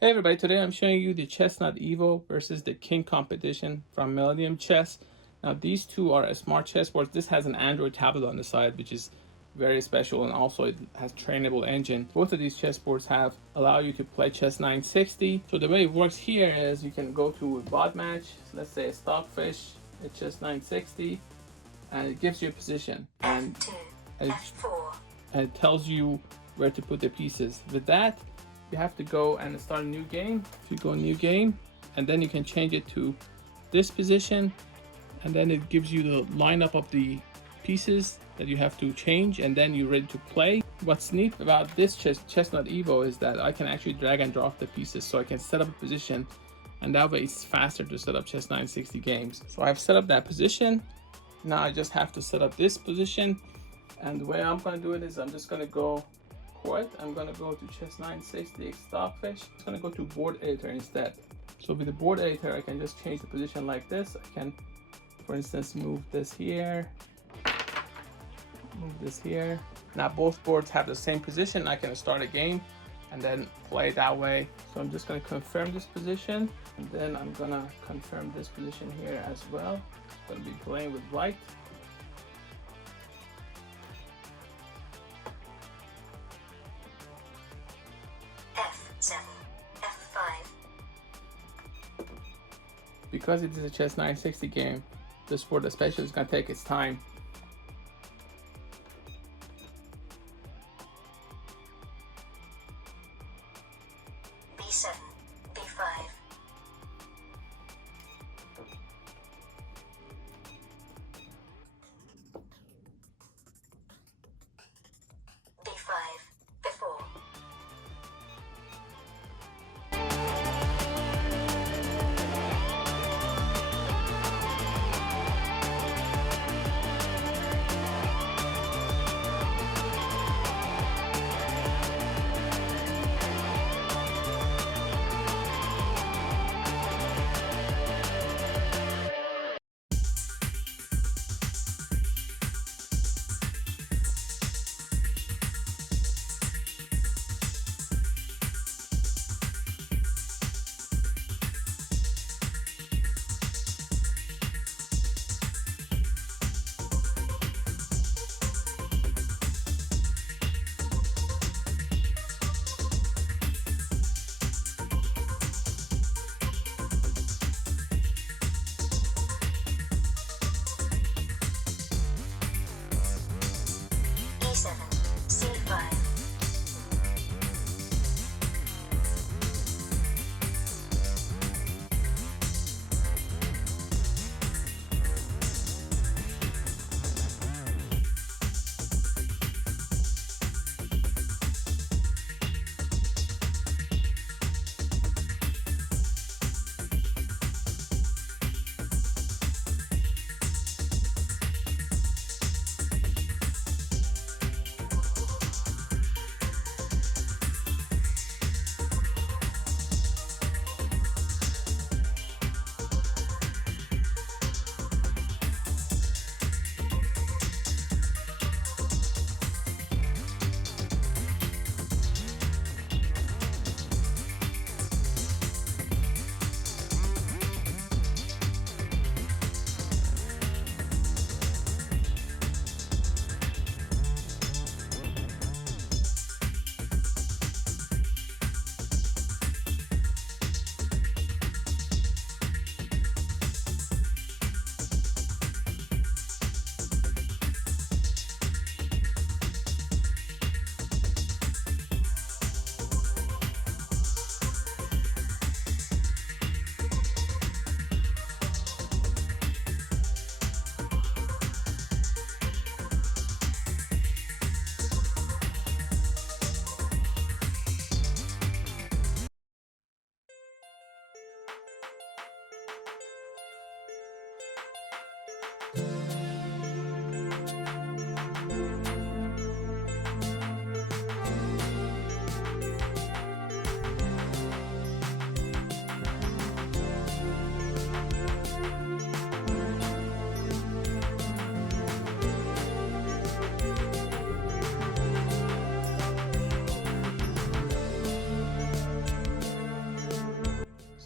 Hey everybody, today I'm showing you the Chessnut EVO versus the King competition from Millennium Chess. Now these two are a smart chessboard. This has an Android tablet on the side, which is very special, and also it has trainable engine. Both of these chessboards allow you to play Chess960. So the way it works here is you can go to a bot match, let's say a Stockfish, a Chess960, and it gives you a position and it tells you where to put the pieces. With that, you have to go and start a new game. If you go new game, and then you can change it to this position, and then it gives you the lineup of the pieces that you have to change, and then you're ready to play. What's neat about this Chessnut EVO is that I can actually drag and drop the pieces, so I can set up a position, and that way it's faster to set up Chess960 games. So I've set up that position. Now I just have to set up this position, and the way I'm going to do it is I'm just going to go quit. I'm going to go to Chess960 Stockfish. I'm going to go to board editor instead. So with the board editor, I can just change the position like this. I can, for instance, move this here, move this here. Now both boards have the same position. I can start a game and then play that way. So I'm just going to confirm this position, and then I'm going to confirm this position here as well. I'm going to be playing with white. F7, F5. Because it is a Chess960 game, this board especially is going to take its time. B7, B5. B5, B4.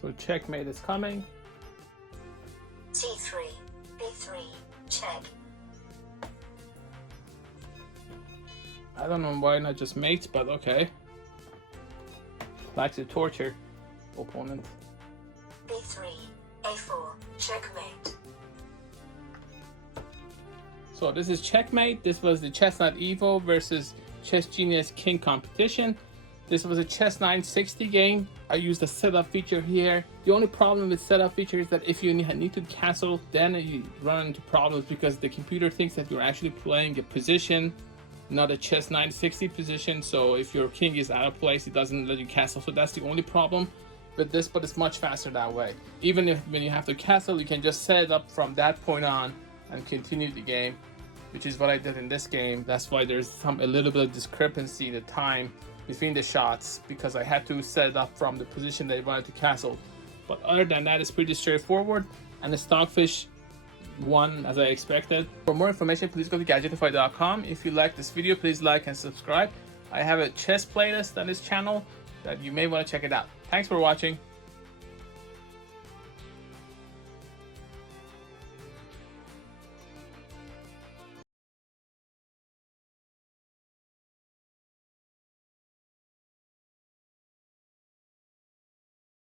So checkmate is coming. C3, B3, check. I don't know why not just mates, but okay. Likes to torture opponent. B3, A4, checkmate. So this is checkmate. This was the Chessnut EVO versus Chess Genius King competition. This was a Chess960 game. I used the setup feature here. The only problem with setup feature is that if you need to castle, then you run into problems because the computer thinks that you're actually playing a position, not a Chess960 position. So if your king is out of place, it doesn't let you castle. So that's the only problem with this, but it's much faster that way. Even if when you have to castle, you can just set it up from that point on and continue the game, which is what I did in this game. That's why there's a little bit of discrepancy in the time between the shots, because I had to set it up from the position that I wanted to castle. But other than that, it's pretty straightforward, and the Stockfish won as I expected. For more information, please go to gadgetify.com. If you like this video, please like and subscribe. I have a chess playlist on this channel that you may want to check it out. Thanks for watching.